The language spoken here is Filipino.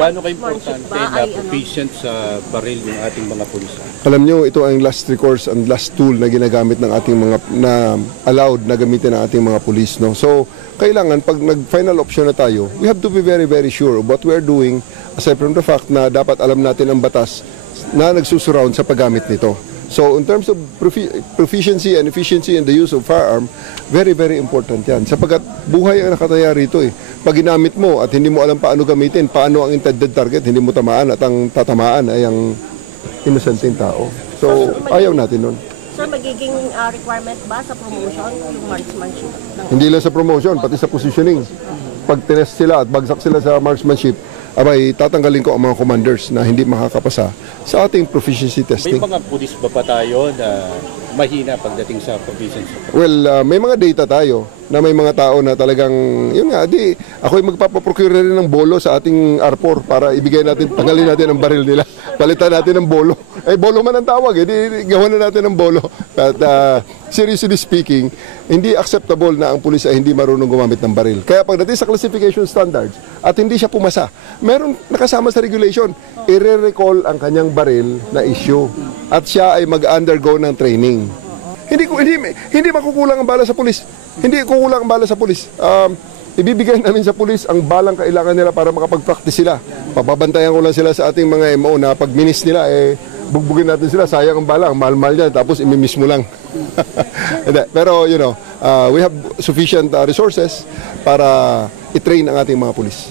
Gaano ka-importante na proficient sa baril yung ating mga pulis? Alam nyo, ito ang last recourse and last tool na ginagamit ng ating mga, na allowed na gamitin ng ating mga pulis. No? So, kailangan, pag nag-final option na tayo, we have to be very, very sure of what we are doing, aside from the fact na dapat alam natin ang batas na nagsusurround sa paggamit nito. So, in terms of proficiency and efficiency in the use of firearm, very, very important yan. Sapagkat buhay ang nakataya rito eh. Pag ginamit mo at hindi mo alam paano gamitin, paano ang intended target, hindi mo tamaan at ang tatamaan ay ang innocenteng tao. So, ayaw natin nun. Sir, magiging requirement ba sa promotion yung marksmanship? Hindi lang sa promotion, pati sa positioning. Pag tinest sila at bagsak sila sa marksmanship, abay, tatanggalin ko ang mga commanders na hindi makakapasa sa ating proficiency testing. May mga pulis ba pa tayo na mahina pagdating sa proficiency? Well, may mga data tayo na may mga tao na talagang, yun nga, di, ako'y magpapaprocure rin ng bolo sa ating R4 para ibigay natin, tanggalin natin ang baril nila. Palitan natin ng bolo. Eh, bolo man ang tawag, di gawan na natin ng bolo. But seriously speaking, hindi acceptable na ang pulis ay hindi marunong gumamit ng baril. Kaya pagdating sa classification standards at hindi siya pumasa, meron nakasama sa regulation, i-recall ang kanyang baril na issue at siya ay mag-undergo ng training. Hindi makukulang ang bala sa pulis. Hindi kukulang ang bala sa pulis. Ibibigay namin sa pulis ang balang kailangan nila para makapag-practice sila. Papabantayan ko lang sila sa ating mga MO na pag minis nila, bugbugin natin sila, sayang ang bala, ang mahal-mahal niya, tapos imimiss mo lang. Pero, you know, we have sufficient resources para i-train ang ating mga pulis.